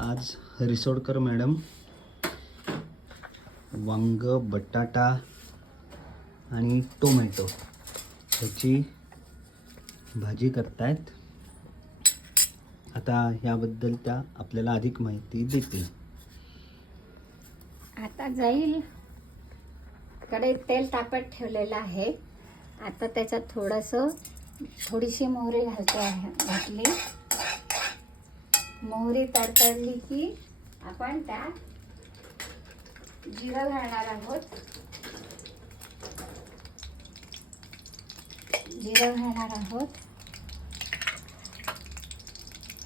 आज रिसोडकर मॅडम वांग, बटाटा आणि टोमॅटो ह्याची भाजी करतायत. आता ह्याबद्दल त्या आपल्याला अधिक माहिती देतील. आता जाईल कढईत तेल तापत ठेवलेलं आहे. आता त्याच्यात थोडीशी मोहरी घातली. मोहरी तडतडली की आपण त्यात जिरं घालणार आहोत.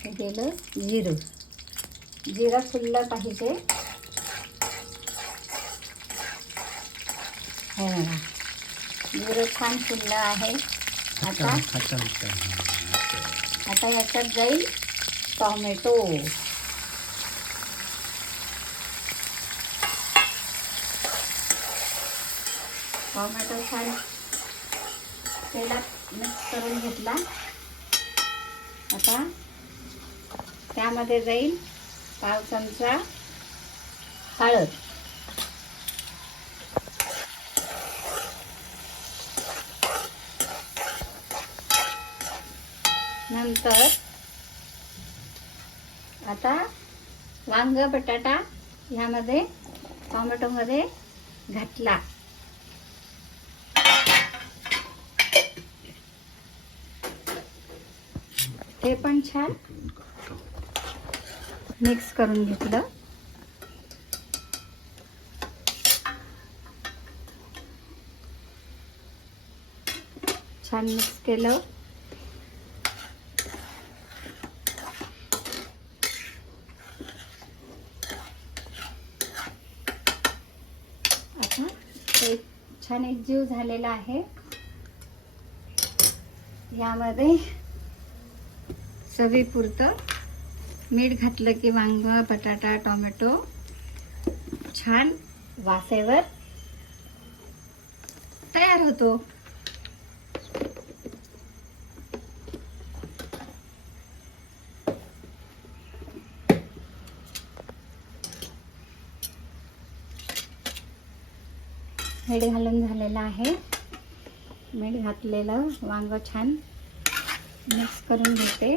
हे गेलं जिरं फुललं पाहिजे. हे बघा, जिरं छान फुललं आहे. आता याच्यात जाईल टोमॅटो. छान तेलात मिक्स करून घेतला. आता त्यामध्ये जाईल पाव चमचा हळद, नंतर आता वांग, बटाटा ह्यामध्ये टोमॅटोमध्ये घातला. ते पण छान मिक्स करून घेतलं. छान मिक्स केलं. आता छान एकजीव झालेला आहे. यामध्ये चवीपुरतं मीठ घातलं की वांग, बटाटा, टोमॅटो छान वाफेवर तयार होतो. मीठ घालून झालेलं आहे. मीठ घातलेलं वांग छान मिक्स करून घेते.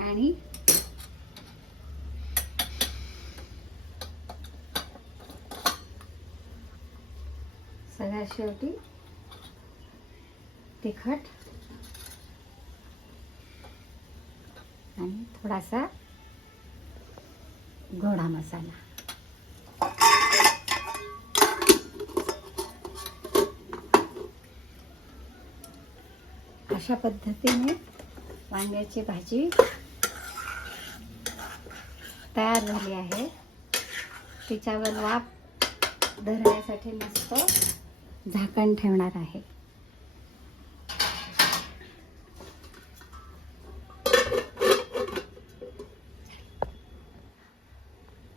आणि सगळ्यात शेवटी तिखट आणि थोडासा गोडा मसाला. अशा पद्धतीने वांग्याची भाजी तयार झाली आहे. तिच्यावर वाफ धरण्यासाठी मस्त झाकण ठेवणार आहे.